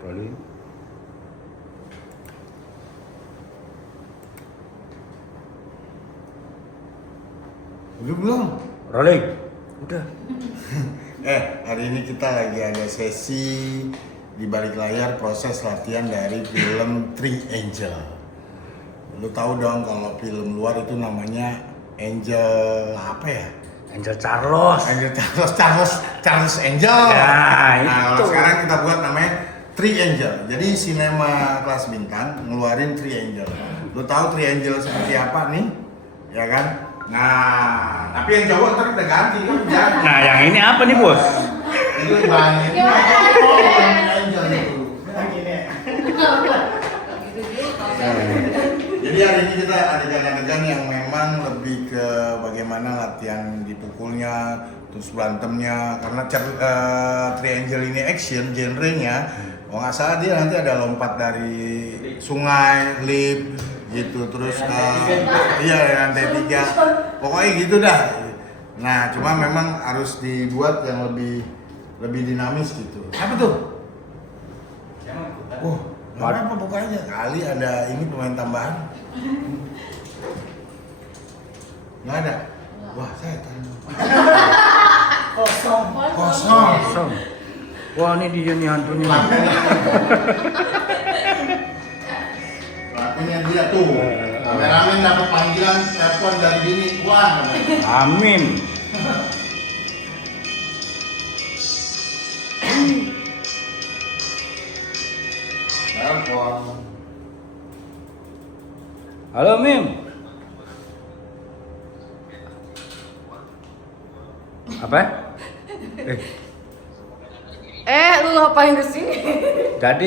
Rolling. Udah belum? Rolling. Udah. Hari ini kita lagi ada sesi di balik layar proses latihan dari film Three Angel. Lu tahu dong kalau film luar itu namanya Angel apa ya? Angel Charles. Charles Angel. Ya, Nah, itu. kalau sekarang kita buat namanya Three Angel. Jadi sinema kelas bintang ngeluarin Three Angel. Lu tahu Three Angel seperti apa nih? Ya kan? Nah, tapi yang cowok ntar udah ganti kan? Nah, yang ini apa nih, Bos? Itu banyak. Angel itu. Jadi hari ini kita adegan-adegan yang memang lebih ke bagaimana latihan dipukulnya, terus berantemnya. Karena Triangle ini action genrenya, kalau nggak salah dia nanti ada lompat dari sungai, lip, gitu. Terus iya lantai 3. Pokoknya gitu dah. Nah, cuma memang harus dibuat yang lebih dinamis gitu. Apa tuh? Apa bukanya? Kali ada ini pemain tambahan. Nggak ada? Wah, saya tanya. Kosong. Wah, ini dia nih hantunya. Lakunya dia tuh. Kameramen dapat panggilan telepon dari bini. Wah. Amin. Telepon. Halo, Mim. Apa? Lu ngapain kesini? Jadi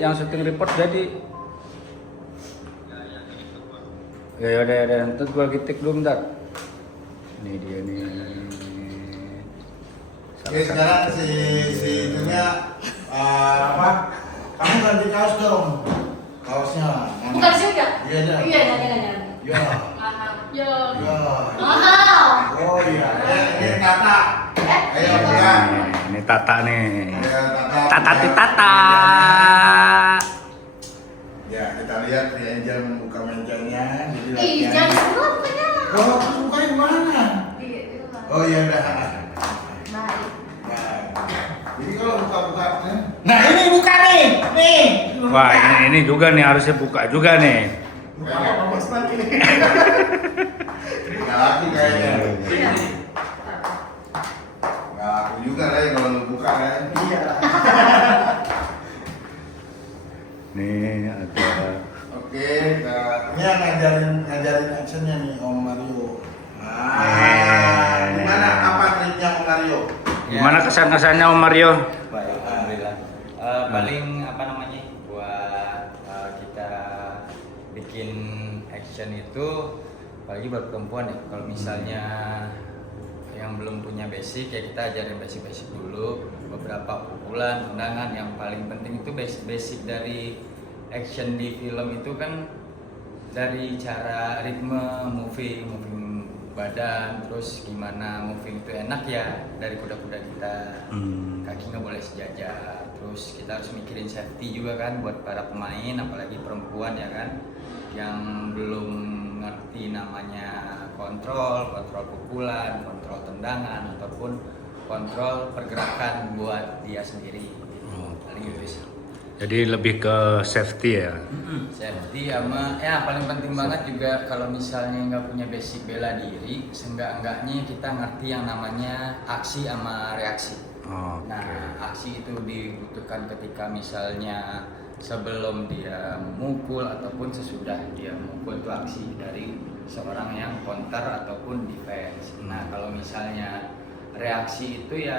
yang syuting report jadi. Ya udah, ntar gua lagi take dulu bentar. Ini dia nih. Oke, sekarang si itunya apa? Kamu ganti kaos dong. Kaosnya. Bukan di sini ya? Iya, ada. Iya, nanya. Ya. Yo. Ya. Mahal. Oh iya. Ini Tata. Ayo buka. Ini Tata nih. Ayo, Tata. Ya, kita lihat di Angel membuka mejanya. Jadi Ih, latihan. jangan sebelum punya. Oh, terus bukanya mana? Oh iya udah. Baik. Nah, jadi kalau buka-buka, nah ini buka nih. Wah, ini juga nih harusnya buka juga nih. Buka apa bos lagi? Nggak laku kayaknya. Nggak laku juga lah ya kalau lu buka kan. Iya. Nih ada. Oke, nah, ini yang ngajarin actionnya nih Om Mario. Gimana apa triknya Om Mario? Gimana kesan-kesannya Om Mario? Baik, alhamdulillah. Paling apa namanya buat kita bikin action itu, apalagi buat perempuan ya. Kalau misalnya yang belum punya basic, ya kita ajarin basic dulu. Beberapa pukulan, tendangan. Yang paling penting itu basic dari action di film itu kan dari cara ritme, moving badan, terus gimana moving itu enak ya dari kuda-kuda kita. Kaki nggak boleh sejajar, terus kita harus mikirin safety juga kan buat para pemain, apalagi perempuan ya kan yang belum ngerti namanya kontrol pukulan, kontrol tendangan ataupun kontrol pergerakan buat dia sendiri. Paling gitu sih. Jadi lebih ke safety ya. Safety sama ya paling penting banget juga kalau misalnya nggak punya basic bela diri, seenggak-enggaknya kita ngerti yang namanya aksi sama reaksi. Oh, Nah, aksi itu dibutuhkan ketika misalnya sebelum dia memukul ataupun sesudah dia memukul, itu aksi dari seorang yang counter ataupun defense. Nah, kalau misalnya reaksi itu ya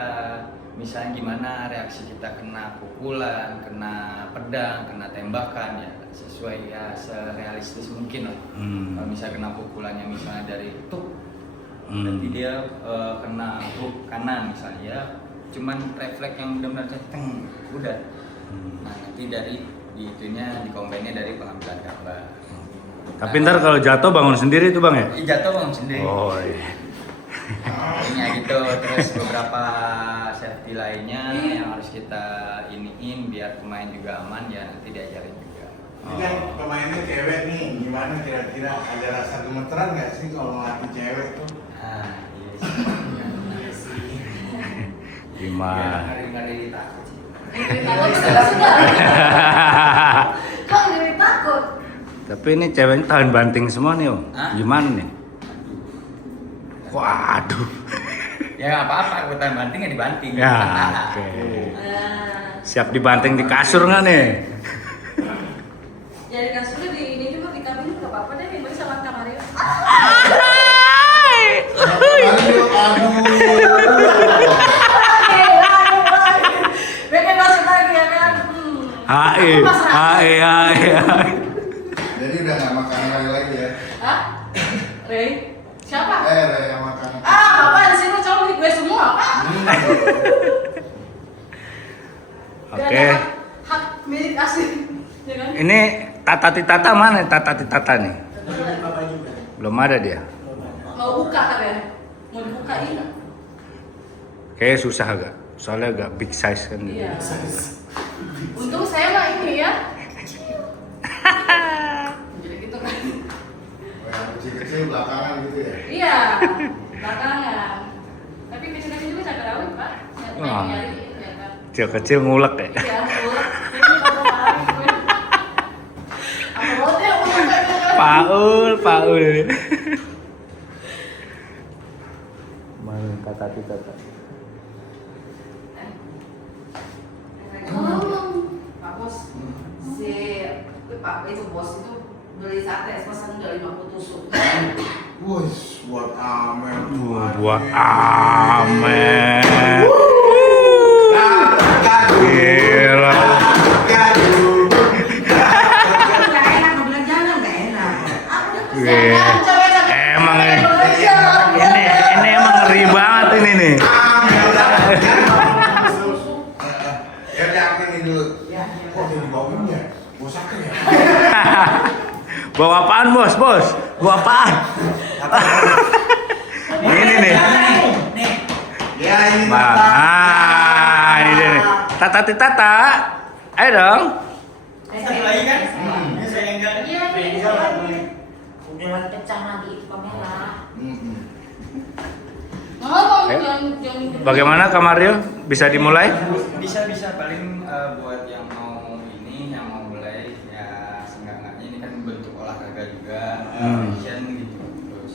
misalnya gimana reaksi kita kena pukulan, kena pedang, kena tembakan ya sesuai ya serealistis mungkin lah. Kalau misalnya kena pukulannya misalnya dari tuk, berarti dia kena hook kanan misalnya ya, cuman refleks yang benar-benar ceteng, udah. Nah nanti dari itunya dikombinnya dari pengambilan gambar. Tapi ntar kalau jatuh bangun sendiri tuh Bang ya? Jatuh bangun sendiri. Oh iya. Ini gitu, terus beberapa safety lainnya yang harus kita ini iniin biar pemain juga aman ya nanti diajarin juga. Ini kan pemainnya cewek nih, gimana kira-kira ada rasa gemeteran nggak sih kalau ngelatih cewek tuh? Nah, iya sih. Gimana? Ngeri takut sih. Takut sudah. Kok jadi takut? Tapi ini ceweknya tahan banting semua nih, Om. Hah? Gimana nih? Waduh. Ya nggak apa-apa, aku tahan banting ya dibanting. Ya, Nah, oke. Nah, Siap dibanting di kasur nggak nih? jadi kasurnya di ini juga di kabin juga apa-apa deh, yang penting sama kamarnya. Aduh, aduh. Bikin masuk lagi ya kan. Hae, hae, hae, hae. Jadi udah nggak makan Ray lagi ya? Hah? Ray? Siapa? Ray yang makan. Apaan sih lu cowok milik gue semua, Pak? Gak Oke. ada hak milik asli. Ya kan? Ini Tata Titata mana? Tata Titata nih? Belum ada dia. Mau buka katanya. Mau dibukain nggak? Kayaknya susah agak. Soalnya agak big size kan gitu. Iya. Untung saya mah ini ya. Jadi gitu kan. Oh, yang kecil-kecil belakangan gitu ya? Iya, belakangan. Tapi kecil-kecil juga cabai rawit, Pak. Wah. Nyariin ya kan. Kecil-kecil ngulek ya. Iya, ulek. Ini kalau makan gue. Apa roti yang ulek kayak gitu? Paul, Paul. Mana Tata Titata? Pak Bos, Pak itu bos itu beli sate pesan udah 50 tusuk. Wih, buat Amel. Buat Amen. Gila. Iya. Emang ini emang ngeri banget ini nih. Ya udah aku ini dulu. Kok jadi bauin ya? Bosakan ya? Bawa apaan bos? Bos? Bawa apaan? Ini nih. Ya ini Ah, ini dia nih. Tata Titata. Ayo dong. satu lagi kan? Ini saya enggak. Iya, Udah pecah lagi itu kamera. Ngomong Ayo. jangan. Bagaimana Kak Mario? Bisa dimulai? Bisa paling buat yang mau ini yang mau mulai ya seenggak-enggaknya ini kan bentuk olahraga juga action gitu terus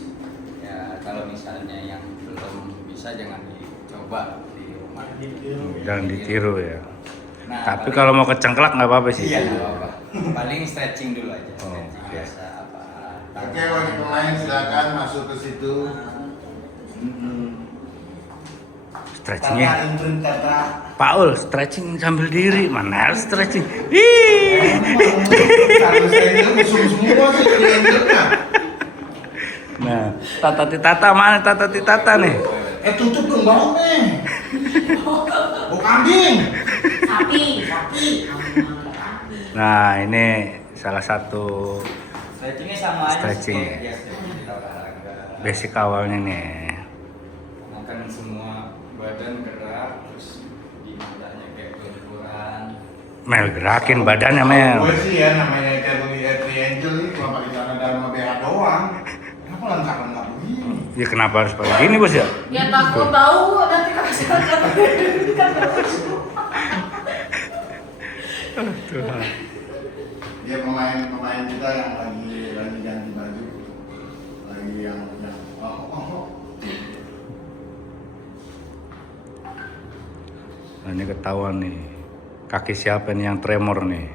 ya kalau misalnya yang belum bisa jangan dicoba di rumah. Jangan ditiru ya. Nah, Tapi paling- kalau mau kecengklak nggak apa-apa sih. iya nggak apa-apa. Paling stretching dulu aja. Oh, Stretching oke. biasa apa. Oke, bagi pemain silakan masuk ke situ. Stretchingnya. Tata imprint Tata. Paul, stretching sambil diri. Mana harus stretching? Ih. Kalau saya bilang musuh semua sih kliennya. Nah, Tata Titata mana Tata Titata nih? Tutup dong bau nih. Bau kambing. Sapi. Nah, ini salah satu Stretchingnya sama aja. Stretching. Kayak biasa kita olahraga. basic awalnya nih. Makan semua badan gerak terus di matanya kayak benturan. Mel gerakin badannya Mel. Gue sih ya namanya Triangle ini cuma pakai celana dalam sama BH doang. Kenapa lengkap begini? Ya kenapa harus pakai gini bos ya? Ya takut tahu nanti kasih makan. Tuhan. Dia pemain kita yang lagi ganti baju, lagi yang Nah, ini ketahuan nih. Kaki siapa nih yang tremor nih?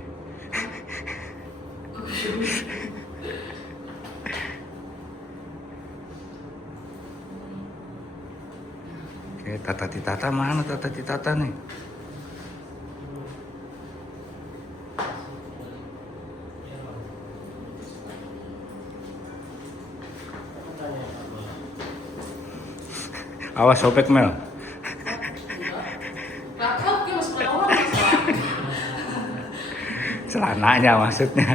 Oke, Tata Titata mana Tata Titata nih? Awas sobek Mel. Takut dia masuk ke orang. Celananya maksudnya.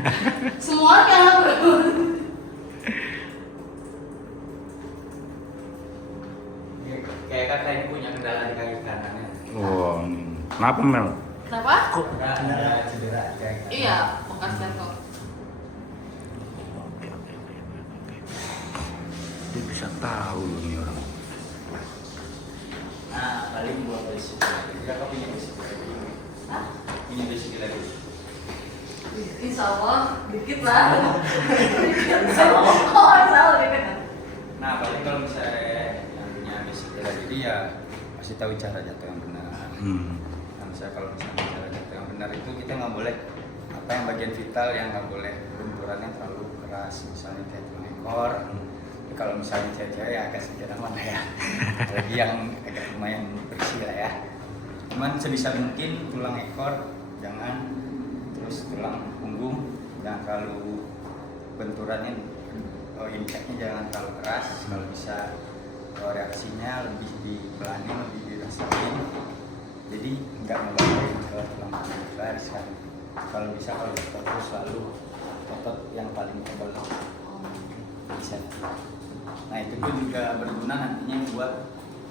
Semuanya. Kayak kakak ini punya kendala di kaki kanannya. Wow, kenapa Mel? Kenapa? Ada cedera kayak. Iya, bekas jatuh. Dia bisa tahu loh nih orang. Nah, paling buat basic lagi. Kakak punya basic lagi? Hah? Punya basic lagi? Insya Allah, dikit lah. Oh, insya Allah dikit. Nah, paling kalau misalnya yang punya basic lagi dia pasti tahu cara jatuh yang benar. Nah, misalnya kalau misalnya cara jatuh yang benar itu kita nggak boleh apa yang bagian vital yang nggak boleh benturannya terlalu keras, misalnya kayak tulang ekor. Kalau misalnya cewek-cewek ya agak sedikit aman lah ya. Lagi yang agak lumayan bersih lah ya. Cuman sebisa mungkin tulang ekor jangan, terus tulang punggung jangan terlalu benturannya, impactnya jangan terlalu keras. Kalau bisa reaksinya lebih dipelanin, lebih dirasain. Jadi nggak ngebawain ke tulang punggung garis kan. Kalau bisa kalau terus selalu otot yang paling tebal bisa. Nah itu pun juga berguna nantinya buat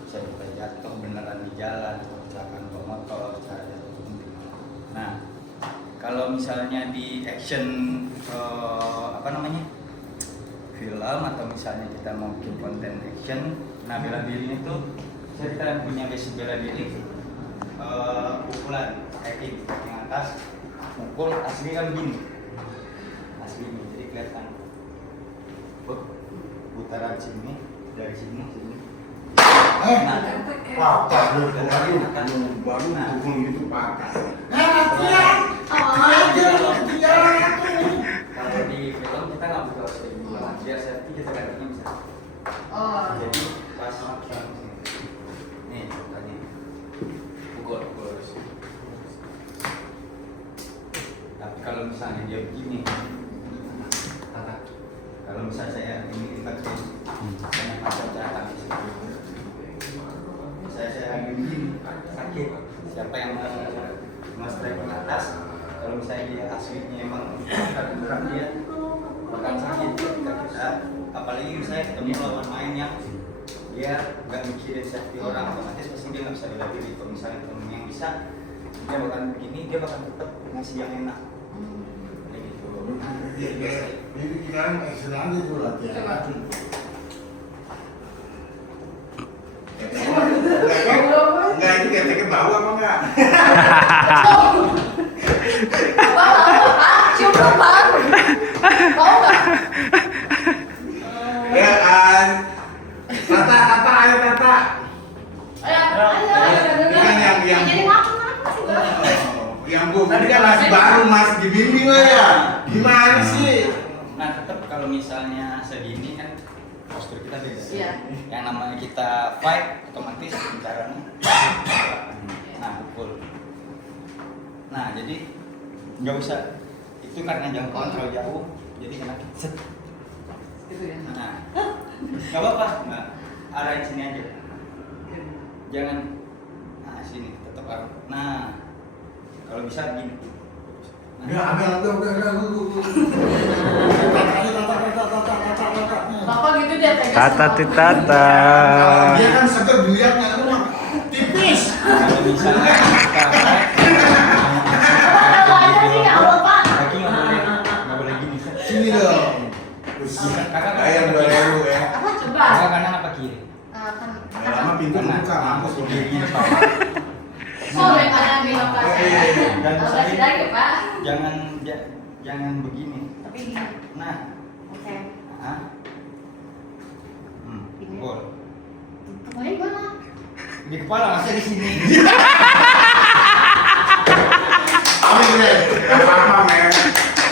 saya jatuh beneran di jalan, kecelakaan bawa motor, cara jatuh penting. Nah kalau misalnya di action film atau misalnya kita mau bikin konten action, nah bela diri itu kita punya basic bela diri, pukulan kaki atas, mukul asli kan gini, asli ini jadi kelihatan. Putaran sini, dari sini. Patah lu, baru pukul gitu patah. Kalau di film kita nggak butuh harus kayak gini, biar safety kita gantinya bisa. Oh. Jadi pas nih, tadi pukul harus. Tapi kalau misalnya dia begini, kalau misalnya saya ini pakai saya pakai cara kaki saya begini sakit. Siapa yang mau strike ke atas, kalau misalnya dia aslinya emang berat dia bakal sakit ketika kita, apalagi misalnya ketemu lawan main yang dia nggak mikirin safety orang, otomatis pasti dia nggak bisa bela diri. Kalau misalnya temen yang bisa, dia bakal begini, dia bakal tetap ngasih yang enak. Jadi kita action aja dulu latihan. Enggak, itu keteknya bau apa enggak? Cium dong, Bang. Mau nggak? Ya kan. Tata, ayo Tata. Ayo. Yang Jadi makan sih, Bang. yang gua tadi kan masih baru, masih dibimbing lah ya. Gimana sih? Nah tetap kalau misalnya segini kan postur kita beda. Iya. Yang namanya kita fight otomatis caranya. Nah pukul. Nah jadi nggak usah itu karena jangkauan terlalu jauh, jadi kena set. Gitu ya. Nah nggak apa-apa, nggak arahin sini aja. Jangan nah sini tetap arah. Nah kalau bisa begini. Ya, udah. Bapak gitu dia tegas. Tata titata. Kalau dia kan seger dilihatnya itu mah tipis. Kalau misalnya kita Tahu aja sih ya Allah Pak. kaki nggak boleh gini. Sini dong. Kakak Kayak 2.000 ya. Coba. Kakak kanan apa kiri? Kan. Lama pintu buka, mampus lu. Kirinya di bawah. Oh, yang kanan di bapak saya. Dan Kasih lagi, Pak. jangan begini. Tapi gini. Nah, Oke. gol. Kemarin gimana? Di kepala masih di sini. Amin deh. Apa men?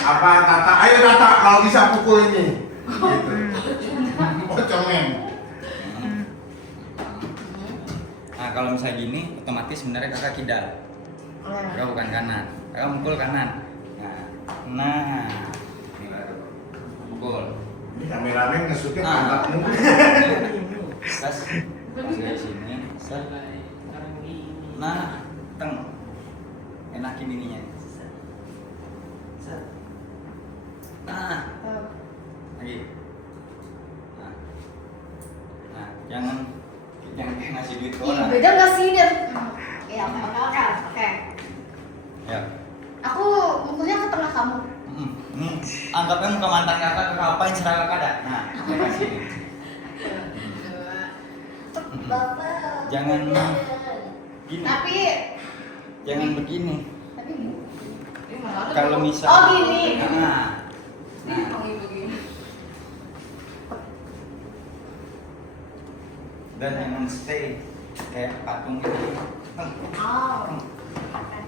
Apa Tata? Ayo Tata, kalau bisa pukul ini. Gitu. Pocong men. Nah, kalau misalnya gini, otomatis sebenarnya kakak kidal. Kakak bukan kanan. Kakak mukul kanan. Nah, ini baru pukul. Ini kameramen ngesutnya Nah. pantatmu. Pas dari sini, set. Nah, teng. Enakin ininya. Set. Nah, lagi. Nah, jangan ngasih duit ke orang. Beda nggak sih dia? Ya, oke. Ya. Aku mukulnya ke tengah kamu. Anggapnya muka mantan kakak ngapain serang kakak dah. Nah, kayak sini. Bapak. Jangan gini. Tapi Jangan begini. ini malah Kalau misal. Oh gini. Nah. Ini begini. Dan jangan stay kayak patung ini. Oh.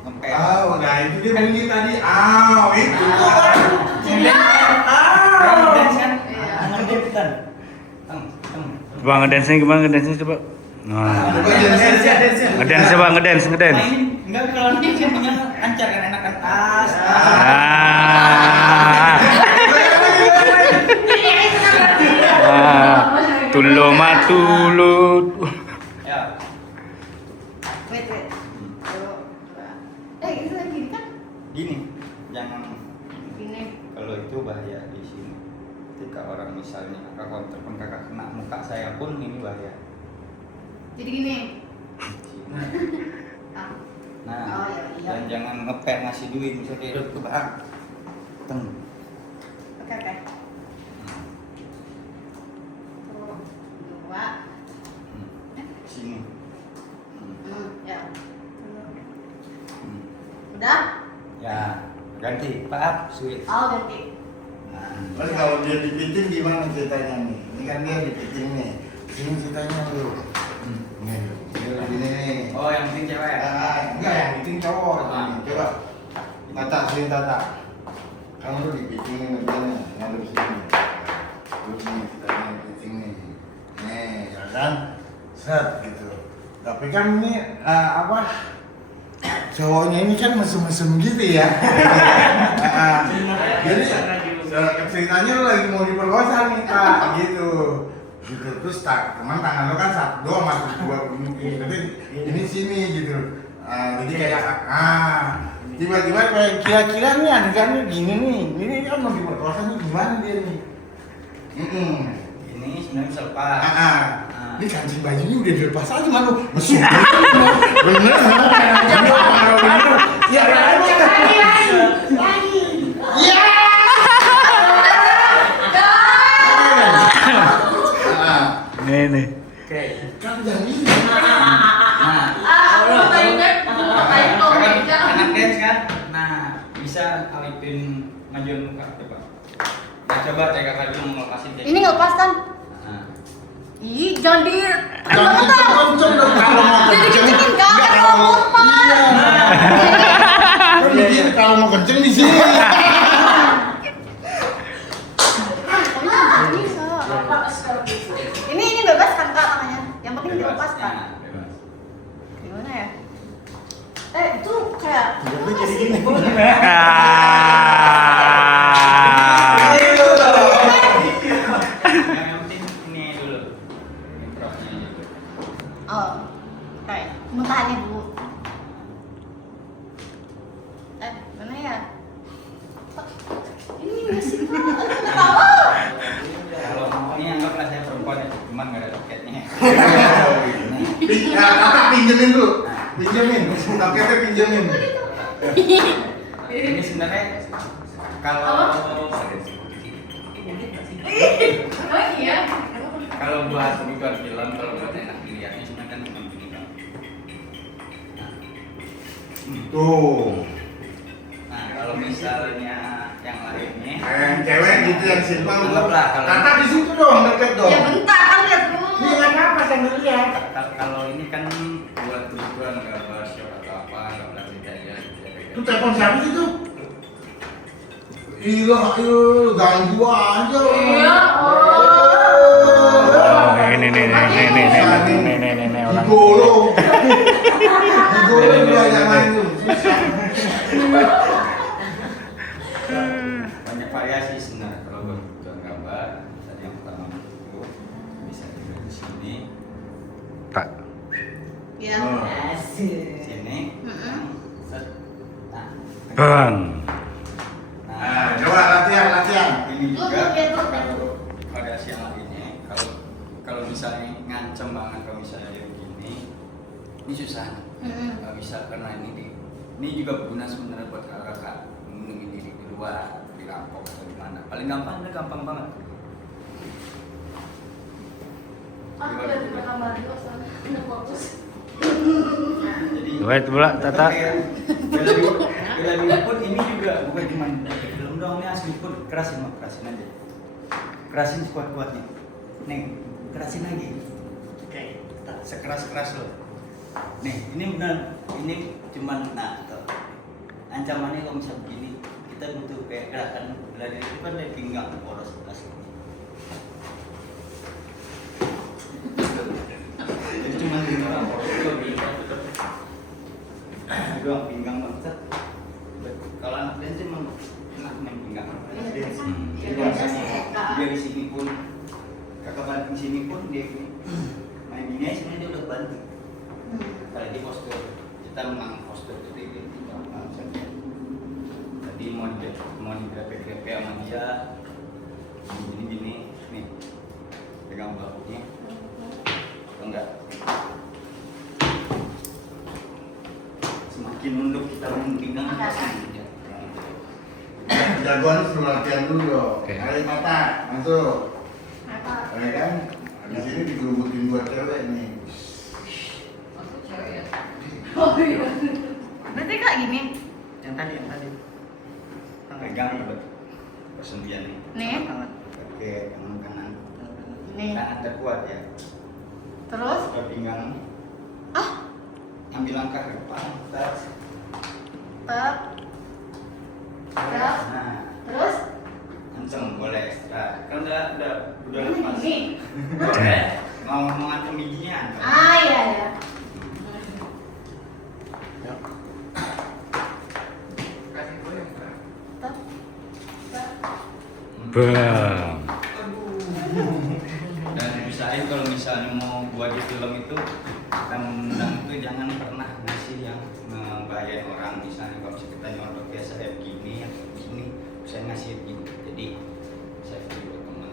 Ngempet. Nah itu dia bunyi tadi. Itu tuh. Dance kan? Iya. Jangan deketan. Coba ngedance gimana ngedance coba. Nah. Coba dance. Ngedance coba ngedance. Mainin. Enggak kalau nanti punya lancar kan enakan tas. Tulo matulut. Ya. Wait. Itu lagi gini kan? Gini. Jangan Gini. kalau itu bahaya di sini. Ketika orang misalnya kakak counter pun kakak kena muka saya pun ini bahaya. Jadi gini. Nah, Oh, iya. dan jangan ngepet ngasih duit misalnya kayak itu bang. Teng. Oke. Tuh, 2. Sini. Ya. Hmm. Udah? Ya, ganti. Maaf, sweet. Oh, ganti. Nah, Terus kalau dia dipiting gimana ceritanya nih? Ini kan dia dipiting nih. Sini ceritanya dulu. Nih, gini nih. oh yang penting cewek. Enggak yang bikin cowok. Ah. Coba. Tata. Kamu tuh dipiting nih ngerjainnya. Ngadep sini. Terus sini ceritanya dipiting nih. Nih, ya kan? Set gitu. Tapi kan ini apa? Cowoknya ini kan mesem-mesem gitu ya. Jadi ceritanya lu lagi mau diperkosa nih Kak, gitu. Terus teman tangan lo kan satu doang masuk dua begini, tapi ini sini gitu. Jadi kayak tiba-tiba kayak kira-kira nih adegannya gini nih, ini kan mau diperkosa nih gimana dia nih? Ini sebenarnya bisa lepas. Ini kancing bajunya udah dilepas aja malu, mesum. Bener. Ya, Nih. Oke. kan jangan ini. Nah, Aku pengen ngapain kau meja. anak dance kan? Nah, bisa alipin majuan muka coba. Ya coba cek kakak dulu mau lepasin kayak Ini nggak pas kan? Nah. Ih, jangan di Jangan kenceng dong kalau mau Jadi kenceng. kencengin kan? Enggak, Kalau kalau mau Iya. Kalau mau kenceng di sini. Ini bebas kan Kak tangannya? Yang penting dilepas kan? Ya, bebas. Gimana ya? Itu kayak Jadi gini. Yang penting ini dulu. Improve-nya dulu. Oh, kayak muntahannya dulu. Mana ya? Ini musik Kak, aku nggak tahu. Kalau ini anggaplah saya perempuan ya, cuman nggak ada toketnya. Kakak pinjemin dulu. Pinjemin. Toketnya pinjemin. Ini sebenarnya kalau Oh iya. kalau buat kebutuhan film, kalau buat enak dilihatnya sebenarnya kan bukan gini kan. Tuh. Nah, kalau misalnya yang lainnya, Yang cewek gitu yang simpel. Anggaplah kalau- Kakak di situ dong, deket dong. Ya bentar kan lihat dulu. Ini lihat apa sambil lihat? kalau ini kan buat kebutuhan gambar shot atau apa, nggak boleh beda aja. Itu telepon siapa sih tuh? Iya, ganggu aja. Iya, oh. Nih orang. Digolong. Digolong dia yang main tuh. Banyak variasi sebenarnya kalau buat kebutuhan gambar. Tadi yang pertama itu bisa dilihat di sini, Tak. Iya. sini, Mm-mm. set. Nah, Bang. Nah, coba latihan. ini Tuh, juga lihat tuh. kalau variasi yang lainnya, kalau misalnya ngancem banget, kalau misalnya dia begini, ini susah. Mm-mm. Nggak bisa karena ini Ini juga berguna sebenarnya buat kakak melindungi diri di luar, dirampok atau gimana. Paling gampang banget. Aku udah di kamar dulu soalnya udah fokus. Jadi Wait pula Tata. bela diri pun ini juga bukan cuma dari film dong, ini asli pun kerasin aja. Kerasin sekuat-kuatnya. Nih, kerasin lagi. Oke, sekeras-keras loh. Nih, ini benar. Ini cuman tuh. Ancamannya kalau misal begini, kita butuh kayak gerakan bela diri itu kan dari pinggang poros keras. Jadi cuma pinggang poros doang pinggang banget. Kalau anak dance emang enak main pinggang. Jadi dia di sini pun kakak banting sini pun dia main gini aja sebenarnya dia udah banting. Kalau di postur kita memang postur itu di tadi mau grepe sama dia gini nih pegang bahunya atau enggak semakin nunduk kita pinggang Jagoan suruh latihan dulu dong. Oke. Tarik mata, masuk. Apa? Ya kan? Di sini digerubutin dua cewek nih. Maksud cewek ya? Oh iya. Berarti kak gini. yang tadi pegang persendian nih Nih. oke tangan kanan Nih. kanan terkuat ya Terus? ke pinggang Ah, ambil langkah ke depan tas tep. Tep. nah Terus? kenceng boleh kan udah lepas Ini. boleh mau mengatur bijinya Ah, iya ya. Tep. Tep. Bang. dan usahain kalau misalnya mau buat di film itu undang itu jangan pernah ngasih yang membahayakan orang. Misalnya kalau misalnya kita nyodok biasa kayak begini atau begini saya ngasih begini jadi safety buat teman.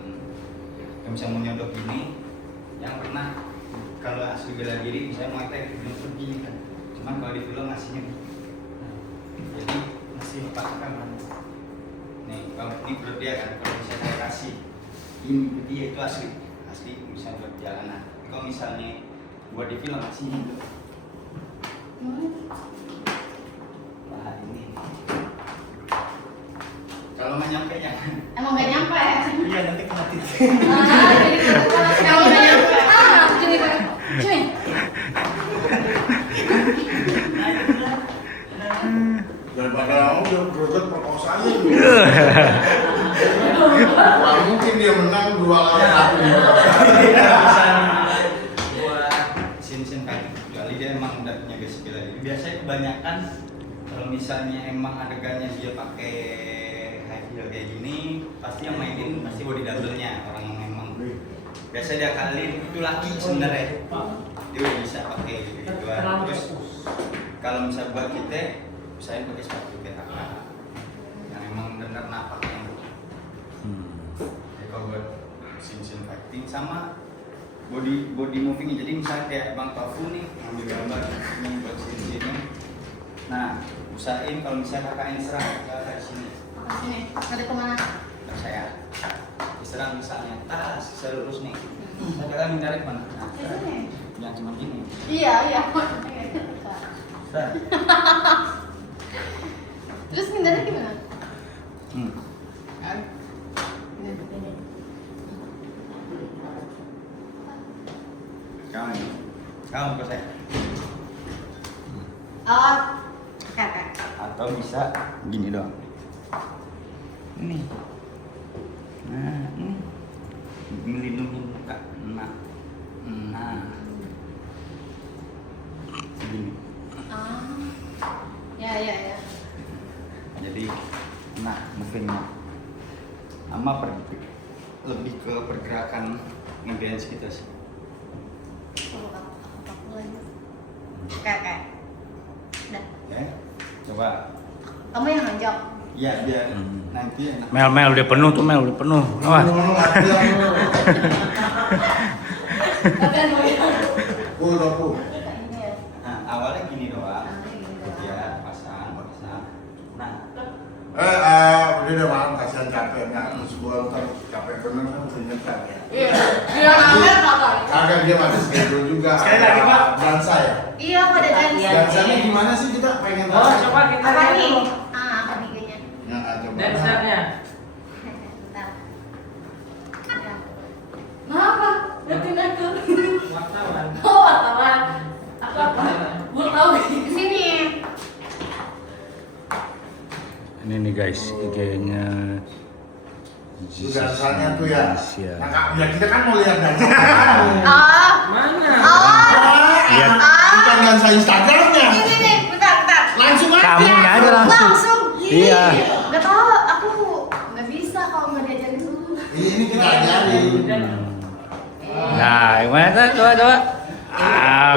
Kalau misalnya mau nyodok gini yang pernah kalau asli bela diri misalnya mau attack di film begini kan cuman kalau di film ngasihnya begini. Jadi masih lepaskan nih kalau ini perut dia kan kalau misalnya saya kasih ini perut dia itu asli misalnya buat jalanan. Kalau misalnya buat di film aslinya itu nah ini kalau nggak nyampe jangan Emang gak nyampe ya? iya nanti kena titik Ah, jadi kalau gak nyampe. Ah, jadi kayak cuy. nah itu udah Daripada kamu udah berbuat perkosa aja lu. Wah, mungkin dia menang 2 lawan 1. buat sin kan kecuali dia emang udah punya basic bela diri. Biasanya kebanyakan kalau misalnya emang adegannya dia pakai high heel kayak gini pasti yang mainin pasti body double-nya orang yang memang biasa dia kali itu laki sebenarnya dia udah bisa pakai gituan. Terus kalau misal buat kita saya pakai sepatu betaka yang emang benar napak yang jadi kalau buat sin fighting sama body moving jadi misalnya kayak Bang Tafu nih ambil gambar ini buat sin-sinnya nah usahain kalau misalnya kakak ini serang ke sini Sini, ada kemana? ke saya diserang misalnya tas saya lurus nih saya kira hindari mana nah, Di sini. jangan cuma gini Iya. Nah. Terus ngindarnya gimana? Kan? Kamu ke saya Oh, kakak. atau bisa gini doang ini nah ini melindungi muka nah gini Ah, ya. jadi nah movingnya sama lebih ke pergerakan nge-dance kita sih Kakak. Udah. ya coba Kamu yang ngajak. ya biar nanti enak Mel udah penuh tuh Mel udah penuh. Awas. Kalian mau yang Aku. ini ya. nah, awalnya gini doang Ah, gini doang. ya pasang dia udah malam kasihan capeknya. Terus gua ntar capek bener kan mesti nyetel ya. Iya. Dia namanya apa? Kagak dia ada schedule juga. Sekali lagi, Pak. Dansa ya. Iya, aku ada dansa. Dansanya gimana sih kita pengen tahu. Oh, coba kita Apa lihat nih? dulu. Apa nih kayaknya? Ya, coba. Dancernya. Bentar. Ya. Kenapa? Liatin aku. Wartawan. Oh, wartawan. Aku apa? Gue tahu. Di sini. Ini nih guys, IG-nya. Itu dansanya tuh ya. Indonesia. Nah, ya kita kan mau lihat dansa. Oh. Mana? Lihat. Bukan dansa Instagramnya. Ini nih, bentar. Langsung aja. Kamunya aja langsung. Langsung. Iya. Gak tau, aku nggak bisa kalau nggak diajarin dulu. Ini kita ajarin. Nah, gimana tuh? Coba.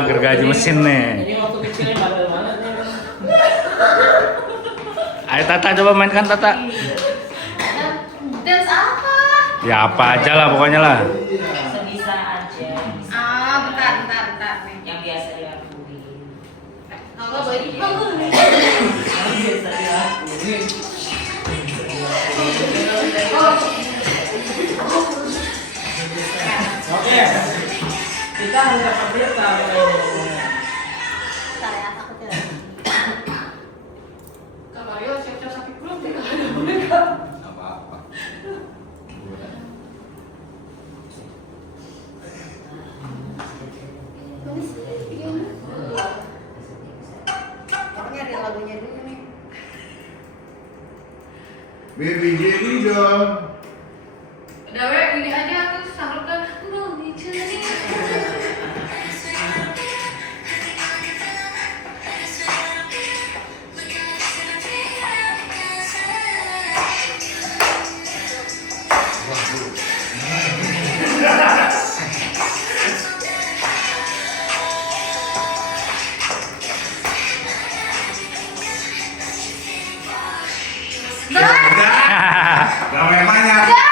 Gergaji mesin nih. Ini waktu kecilnya bandel banget nih. Ayo Tata coba mainkan Tata. Dance apa? Ya apa aja lah pokoknya lah. Sebisa aja Bentar nih. yang biasa dilakuin. Kalau baik Yang biasa dilakuin. Oke. Kita mendapat berita mulai ini. Bentar ya, aku tidak. Kak Mario siap-siap sakit belum? Tidak ada mereka. Apa-apa. Mana sih? Gimana? Aku nyari lagunya dulu nih. Baby jadi dong. Udah we, ini aja aku salurkan. No, dicuri. Gak memangnya